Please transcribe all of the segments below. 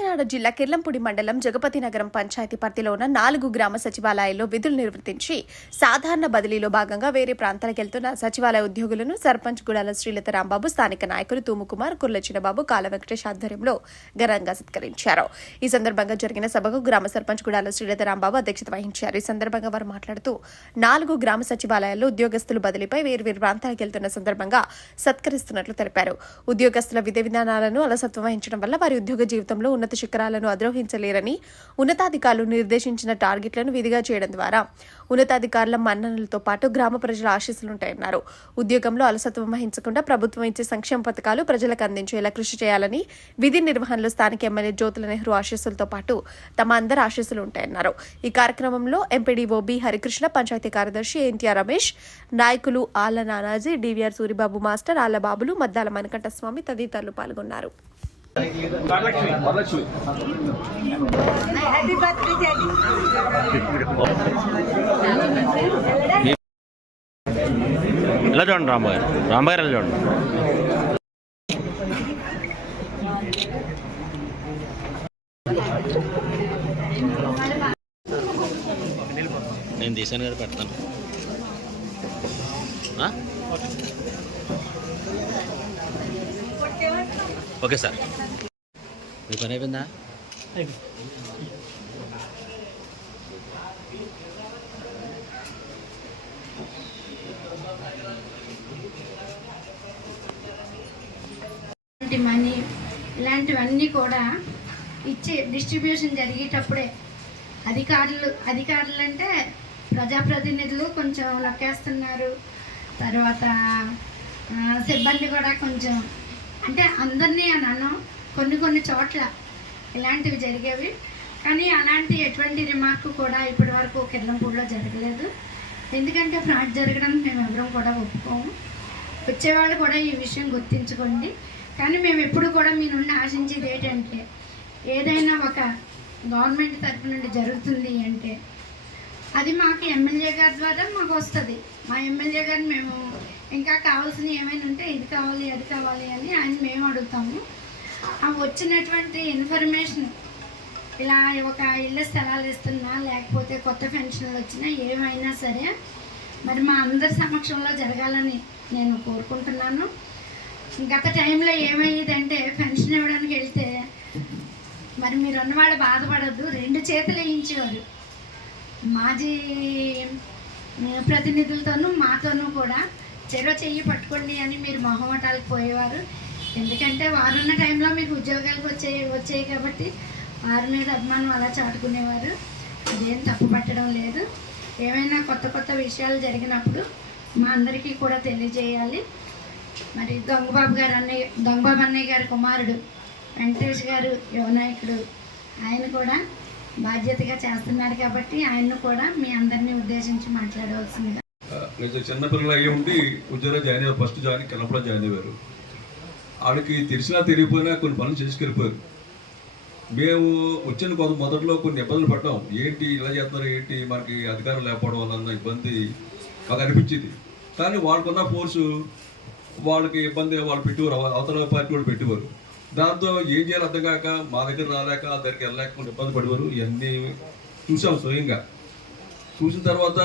కాకినాడ జిల్లా కిర్లంపూడి మండలం జగపతి నగరం పంచాయతీ పరిధిలో ఉన్న నాలుగు గ్రామ సచివాలయాల్లో విధులు నిర్వర్తించి సాధారణ బదిలీలో భాగంగా వేరే ప్రాంతాలకు వెళ్తున్న సచివాలయ ఉద్యోగులను సర్పంచ్ గుడాల శ్రీలత రాంబాబు స్థానిక నాయకులు తూముకుమార్ కుర్ల చిన్నబాబు కాల వెంకటేష్ ఆధ్వర్యంలో ఘనంగా సత్కరించారు. ఈ సందర్భంగా జరిగిన సభకు గ్రామ సర్పంచ్ గుడాల శ్రీలత రాంబాబు అధ్యక్షత వహించారు. ఈ సందర్భంగా వారు మాట్లాడుతూ నాలుగు గ్రామ సచివాలయాల్లో ఉద్యోగస్తులు బదిలీపై వేర్వేరు ప్రాంతాలకు వెళ్తున్న సందర్భంగా సత్కరిస్తున్నట్లు తెలిపారు. ఉద్యోగస్తుల విధి విధానాలను అలసత్వం వహించడం వల్ల వారి ఉద్యోగ జీవితంలో ఉన్నత శిఖరాలను అధిరోహించలేరని ఉన్నతాధికారులు నిర్దేశించిన టార్గెట్లను విధిగా చేయడం ద్వారా ఉన్నతాధికారుల మన్ననలతో పాటు గ్రామ ప్రజల ఆశీస్సులుంటాయన్నారు. ఉద్యోగంలో అలసత్వం వహించకుండా ప్రభుత్వం ఇచ్చే సంక్షేమ పథకాలు ప్రజలకు అందించేలా కృషి చేయాలని విధి నిర్వహణలో స్థానిక ఎమ్మెల్యే జ్యోతుల నెహ్రూ ఆశీస్సులతో పాటు తమ అందరి ఆశీస్సులు ఉంటాయన్నారు ఈ కార్యక్రమంలో ఎంపీడీఓ బి హరికృష్ణ పంచాయతీ కార్యదర్శి ఎన్టీఆర్ రమేష్ నాయకులు ఆళ్ళ నానాజీ డివిఆర్ సూరిబాబు మాస్టర్ ఆళ్ళ బాబులు మద్దాల మణికంఠ స్వామి తదితరులు పాల్గొన్నారు. వరలక్ష్మి. హ్యాపీ ఇలా చూడండి రాంబాయ్? రాంబాయ్ ఇలా చూడండి? నేను తీసాను కదా పెడతాను. ఆ? Okay sir. మీ పని అయిపోయిందా ఇలాంటి మనీ ఇలాంటివన్నీ కూడా ఇచ్చే డిస్ట్రిబ్యూషన్ జరిగేటప్పుడే అధికారులు అధికారులు అంటే ప్రజాప్రతినిధులు కొంచెం లొక్కేస్తున్నారు తర్వాత సిబ్బంది కూడా కొంచెం అంటే అందరినీ అని అన్నాం. కొన్ని కొన్ని చోట్ల ఇలాంటివి జరిగేవి. కానీ అలాంటి ఎటువంటి రిమార్క్ కూడా ఇప్పటి వరకు కిర్లంపూడిలో జరగలేదు. ఎందుకంటే ఫ్రాడ్ జరగడానికి మేము ఎవరం కూడా ఒప్పుకోము. వచ్చేవాళ్ళు కూడా ఈ విషయం గుర్తించుకోండి. కానీ మేము ఎప్పుడు కూడా మీ నుండి ఆశించేది ఏంటంటే ఏదైనా ఒక గవర్నమెంట్ తరపు నుండి జరుగుతుంది అంటే అది మాకు ఎమ్మెల్యే గారి ద్వారా మాకు వస్తుంది. మా ఎమ్మెల్యే గారిని మేము ఇంకా కావాల్సిన ఏమైనా ఉంటే ఇది కావాలి అది కావాలి అని ఆయన మేము అడుగుతాము. ఆ వచ్చినటువంటి ఇన్ఫర్మేషన్ ఇలా ఒక ఇళ్ళ స్థలాలు ఇస్తున్నా లేకపోతే కొత్త పెన్షన్లు వచ్చినా ఏమైనా సరే మరి మా అందరి సమక్షంలో జరగాలని నేను కోరుకుంటున్నాను. గత టైంలో ఏమయ్యేదంటే పెన్షన్ ఇవ్వడానికి వెళ్తే మరి మీరు అన్నవాడు బాధపడద్దు. రెండు చేతులు వేయించేవారు. మాజీ ప్రతినిధులతోనూ మాతోనూ కూడా చెరో చెయ్యి పట్టుకోండి అని మీరు మొహమటాలకు పోయేవారు. ఎందుకంటే వారున్న టైంలో మీకు ఉద్యోగాలకు వచ్చే వచ్చాయి కాబట్టి వారి మీద అభిమానం అలా చాటుకునేవారు. అదేం తప్పు పట్టడం లేదు. ఏమైనా కొత్త కొత్త విషయాలు జరిగినప్పుడు మా అందరికీ కూడా తెలియజేయాలి. మరి దొంగబాబు గారు అన్నయ్య దొంగబాబు అన్నయ్య గారి కుమారుడు వెంకటేష్ గారు యువనాయకుడు ఆయన కూడా బాధ్యతగా చేస్తున్నాడు కాబట్టి ఆయన్ను కూడా మీ అందరినీ ఉద్దేశించి మాట్లాడవలసిందిగా. నిజం చిన్నపిల్లలు అయ్యి ఉండి ఉద్యోగంలో జాయిన్ అయ్యారు ఫస్ట్ జాయిన్ కిన్నప్పుడు జాయిన్ అయ్యారు. ఆడికి తెలిసినా తెలియపోయినా కొన్ని పనులు చేసుకెళ్ళిపోయారు. మేము వచ్చిన కొంత మొదట్లో కొన్ని ఇబ్బందులు పడ్డాం. ఏంటి ఇలా చేస్తున్నారు ఏంటి మనకి అధికారం లేకపోవడం వల్ల అన్న ఇబ్బంది మాకు అనిపించింది. కానీ వాళ్ళకున్న ఫోర్సు వాళ్ళకి ఇబ్బంది వాళ్ళు పెట్టేవారు అవతల పార్టీ కూడా పెట్టేవారు దాంతో ఏం చేయాలి అర్థం కాక మా దగ్గర రాలేక దగ్గరికి వెళ్ళలేకపోతే ఇబ్బంది పడేవారు. ఇవన్నీ చూసాం స్వయంగా. చూసిన తర్వాత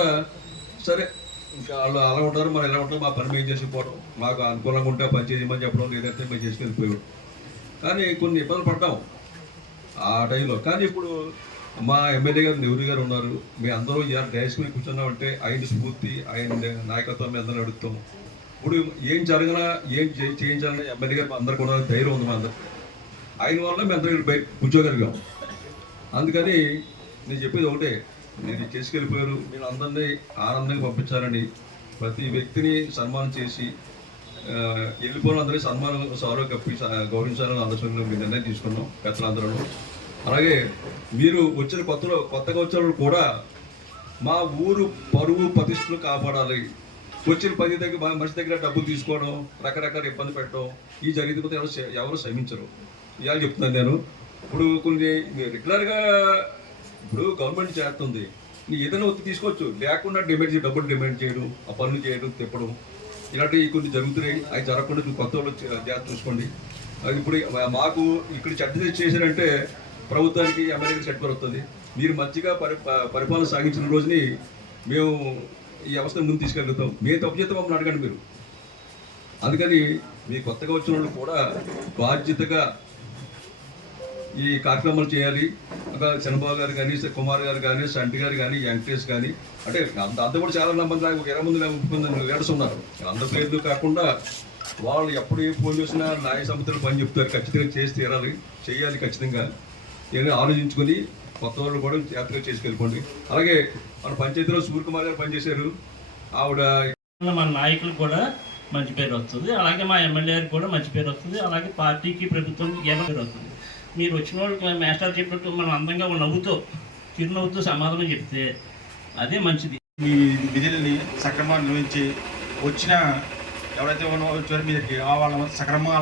సరే ఇంకా వాళ్ళు అలా ఉంటారు మనం ఎలా ఉంటారు మా పని మేము చేసుకుపోవడం మాకు అనుకూలంగా ఉంటే పని చేయమని చెప్పడం లేదంటే మేము చేసుకెళ్ళిపోయాం కానీ కొన్ని ఇబ్బందులు పడ్డాం ఆ టైంలో. కానీ ఇప్పుడు మా ఎమ్మెల్యే గారు నెహ్రూ గారు ఉన్నారు. మీ అందరూ ఇవాళ డైస్కుని కూర్చున్నామంటే ఆయన స్ఫూర్తి ఆయన నాయకత్వం మీద అడుగుతాం. ఇప్పుడు ఏం జరిగినా ఏం చేయించాలని ఎమ్మెల్యే గారు అందరికి కూడా ధైర్యం ఉంది మా అందరు ఆయన వల్ల మేము అందరూ ఇక్కడ కూర్చోగలిగాం. అందుకని నేను చెప్పేది ఒకటే మీరు చేసుకెళ్ళిపోయారు మీరు అందరినీ ఆనందంగా పంపించాలని ప్రతి వ్యక్తిని సన్మానం చేసి వెళ్ళిపోయిన అందరినీ సన్మానం సారో కప్పి గౌరవించాలని ఆలోచనలో మీ నిర్ణయం తీసుకున్నాం పెద్దలందరూ అలాగే మీరు వచ్చిన కొత్తలో కొత్తగా వచ్చిన కూడా మా ఊరు పరువు ప్రతిష్టలు కాపాడాలి. వచ్చిన పది దగ్గర మనిషి దగ్గర డబ్బులు తీసుకోవడం రకరకాల ఇబ్బంది పెట్టడం ఈ జరిగితే ఎవరు ఎవరు శ్రమించరు. ఇవాళ చెప్తున్నాను నేను. ఇప్పుడు కొన్ని రెగ్యులర్గా ఇప్పుడు గవర్నమెంట్ చేస్తుంది. నీ ఏదైనా ఒత్తి తీసుకోవచ్చు. లేకుండా డిమాండ్ చేయడం డబ్బులు డిమాండ్ చేయడం ఆ పనులు చేయడం తిప్పడం. ఇలాంటివి కొన్ని జరుగుతున్నాయి. అవి జరగకుండా కొత్త వాళ్ళు జాగ్రత్త చూసుకోండి. అది ఇప్పుడు మాకు ఇక్కడ చెడ్డ చేశారంటే ప్రభుత్వానికి అమెరికా సెట్ వస్తుంది మీరు మంచిగా పరి పరిపాలన సాగించిన రోజుని మేము ఈ వ్యవస్థను ముందు తీసుకెళ్తాం మేము తప్పు చేస్తే మమ్మల్ని అడగండి మీరు. అందుకని మీ కొత్తగా వచ్చిన వాళ్ళు కూడా బాధ్యతగా ఈ కార్యక్రమాలు చేయాలి. ఒక చంద్రబాబు గారు కానీ కుమార్ గారు కానీ సంటి గారు కానీ వెంకటేష్ కానీ అంటే అంత అంత కూడా చాలా మంది ఒక ఇరవై మంది ముప్పై మంది లీడర్స్ ఉన్నారు. అంత పేర్లు కాకుండా వాళ్ళు ఎప్పుడు ఏ ఫోన్ చేసినా న్యాయ సముద్రం పని చెప్తారు. ఖచ్చితంగా చేసి తీరాలి. చేయాలి ఖచ్చితంగా. నేను ఆలోచించుకొని కొత్త వాళ్ళు కూడా జాగ్రత్తగా చేసుకెళ్ళిపోండి. అలాగే మన పంచాయతీలో సూర్యకుమార్ గారు పనిచేశారు. ఆవిడ మన నాయకులకు కూడా మంచి పేరు వస్తుంది. అలాగే మా ఎమ్మెల్యేకి కూడా మంచి పేరు వస్తుంది. అలాగే పార్టీకి ప్రభుత్వానికి ఏమో పేరు వస్తుంది. మీరు వచ్చిన వాళ్ళకి మాస్టర్ చెప్పినట్టు మనం అందంగా నవ్వుతూ చిరునవ్వుతూ సమాధానం చెప్తే అదే మంచిది. మీ విధుల్ని సక్రమంగా నిర్వహించి వచ్చిన ఎవరైతే ఉన్న వచ్చారో మీ దగ్గరికి ఆ వాళ్ళ సక్రమంగా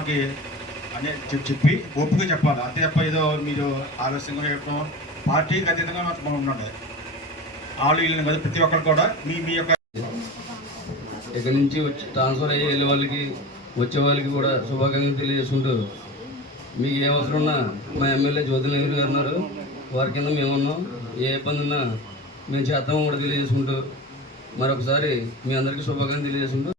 అనే చెప్పి చెప్పి ఓపిక చెప్పాలి. అంతే తప్ప ఏదో మీరు ఆలస్యంగా చెప్పడం పార్టీకి అతీతంగా మనం ఉండాలి వాళ్ళు వీళ్ళని కదా ప్రతి ఒక్కరు కూడా మీ మీ యొక్క ఇక్కడ నుంచి వచ్చి ట్రాన్స్ఫర్ అయ్యే వెళ్ళే వాళ్ళకి వచ్చే వాళ్ళకి కూడా శుభాకాంక్షలు తెలియజేసుకుంటూ మీకు ఏ అవసరం ఉన్నా మా ఎమ్మెల్యే జ్యోతి నెహ్రూ గారు ఉన్నారు. వారి కింద మేము ఉన్నాం. ఏ ఇబ్బంది ఉన్నా మేము చేస్తామో కూడా తెలియజేసుకుంటూ మరొకసారి మీ అందరికీ శుభాకాంక్షలు తెలియజేసుకుంటూ